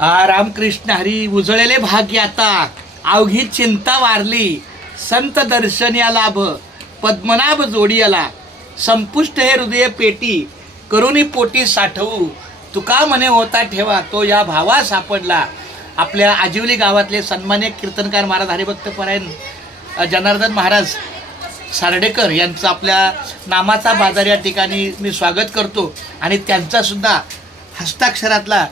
रामकृष्ण हरी उजळलेले भाग्य आता अवघी चिंता वारली संत दर्शनिया लाभ पद्मनाभ जोडियाला संपुष्ट हे हृदय पेटी करुणी पोटी साठवू तुका मने होता ठेवा तो या भावा सापडला. आपल्या आजिवली गावातले सन्मान्य कीर्तनकार महाराज हरिभक्तपरायण जनार्दन महाराज सार्डेकर यांचं आपल्या नामाचा बाजार या ठिकाणी मी स्वागत करतो आणि त्यांचा सुद्धा हस्ताक्षरातला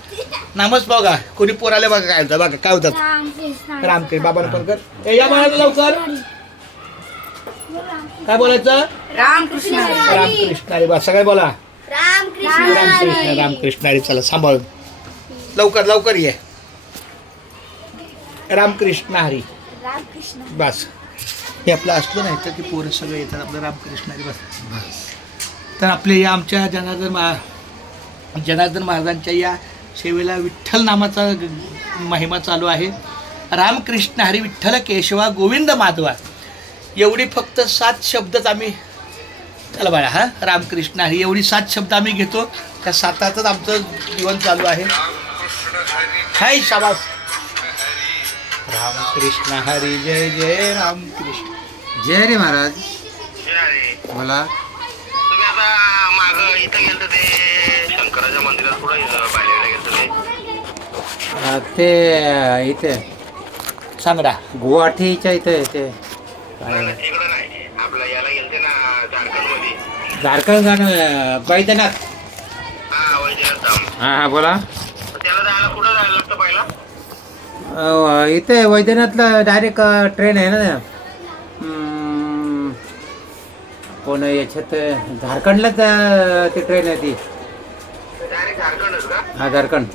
नामच बघा कोणी पोराले बघा काय होतं बघा काय होतात रामकृष्ण बाबा परकर या म्हणायचं लवकर काय बोलायचं रामकृष्ण रामकृष्ण हरी बा सगळे बोला रामकृष्ण रामकृष्ण हरी. चला सांभाळून लवकर लवकर ये रामकृष्ण हरी बस. हे आपलं असलं नाही तर की पोरं सगळे येतात आपलं रामकृष्ण हरी बस. तर आपले या आमच्या जनार्दन महाराजांच्या या सेवेला विठ्ठल नामाचा महिमा चालू आहे. रामकृष्ण हरी विठ्ठल केशवा गोविंद माधवा एवढी फक्त 7 शब्दच आम्ही चला बाळा हा रामकृष्ण हरी एवढी 7 शब्द आम्ही घेतो. त्या 7तच आमचं जीवन चालू आहे. हाय शाबास रामकृष्ण हरी जय जय रामकृष्ण जय रे महाराज. मला तुम्ही आता माग इथं गेलं ते शंकराच्या मंदिरात पुढे बाहेर गेलं ते इथे सांगडा गुवाहाटीच्या इथे ते तिकडं नाही आपल्या याला गेलते ना झारखंड मध्ये झारखंड जाणं बैद्यनाथ. हा वैद्यनाथ धाम. हां हां बोला. त्याला जायला कुठं जायला लागतं पहिला इथे वैद्यनाथला डायरेक्ट ट्रेन आहे ना कोण याच्यात झारखंडलाच ती ट्रेन आहे ती. डायरेक्ट झारखंडच का हा झारखंड.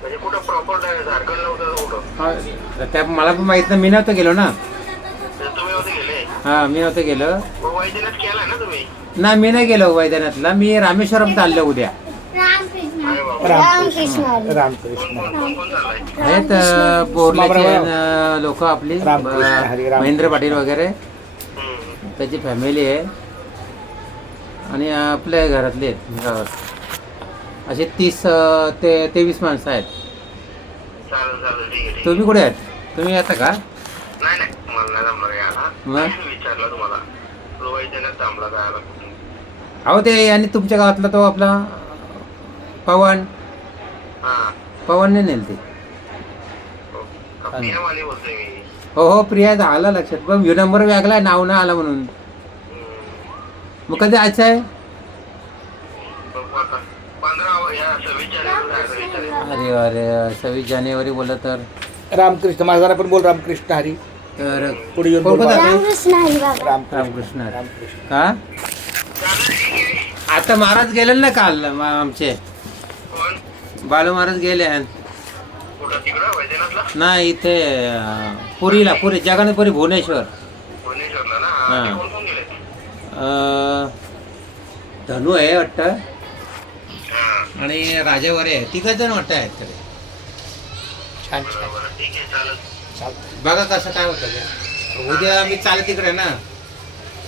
म्हणजे कुठं प्रॉपर झारखंडला होतं कुठं हा त्या मला पण माहीत नाही मी नव्हतं गेलो ना. तुम्ही होते गेले हां मी नव्हतं गेलो मग वैद्यनाथ केलाय ना तुम्ही ना मी नाही गेलो वैद्यनाथला. मी रामेश्वरम चाललो उद्या. अरे बाबा रामकृष्ण रामकृष्ण कोण चाललाय आहेत बोरल्याचे लोक आपली रामकृष्ण हरी, राम. महेंद्र पाटील वगैरे त्याची फॅमिली आहे आणि आपल्या घरातले आहेत गावात असे 30 ते 23 माणसं आहेत. चालेल चालेल ठीक आहे ठीक तुम्ही कुठे आहेत? तुम्ही येता का? नाही नाही मला नाही जमणार यायला मग विचारलं तुम्हाला तो वैद्यनाथ थांबला जायला अहो ते आणि तुमच्या गावातला तो आपला पवन हा पवनने नेल ते. प्रियावाली बोलतोय मी हो हो प्रिया आला लक्षात पण व्ह्यू नंबर वेगळा नाव ना आला म्हणून. मग कधी आजचं आहे? 15 अरे अरे 26 जानेवारी बोललं तर रामकृष्ण महाराजांना पण बोल रामकृष्ण हरी तर पुढे येऊन कोण बोल कोण बाळा. जाते? रामकृष्ण रामकृष्ण रामकृष्ण का आता महाराज गेले ना काल आमचे बालू महाराज गेले कुठं तिकडं वैद्यनाथला नाही इथे पुरीला पुरी जगन्नाथपुरी भुवनेश्वर. भुवनेश्वरला ना हा. ते कोण कोण गेले धनु आहे वाटतं हा आणि राजावर आहे 3 जण वाटतं आहेत तरी. छान छान बरं ठीक आहे चालेल चालतं बघा कसं काय होतं ते. उद्या मी चालत तिकडे ना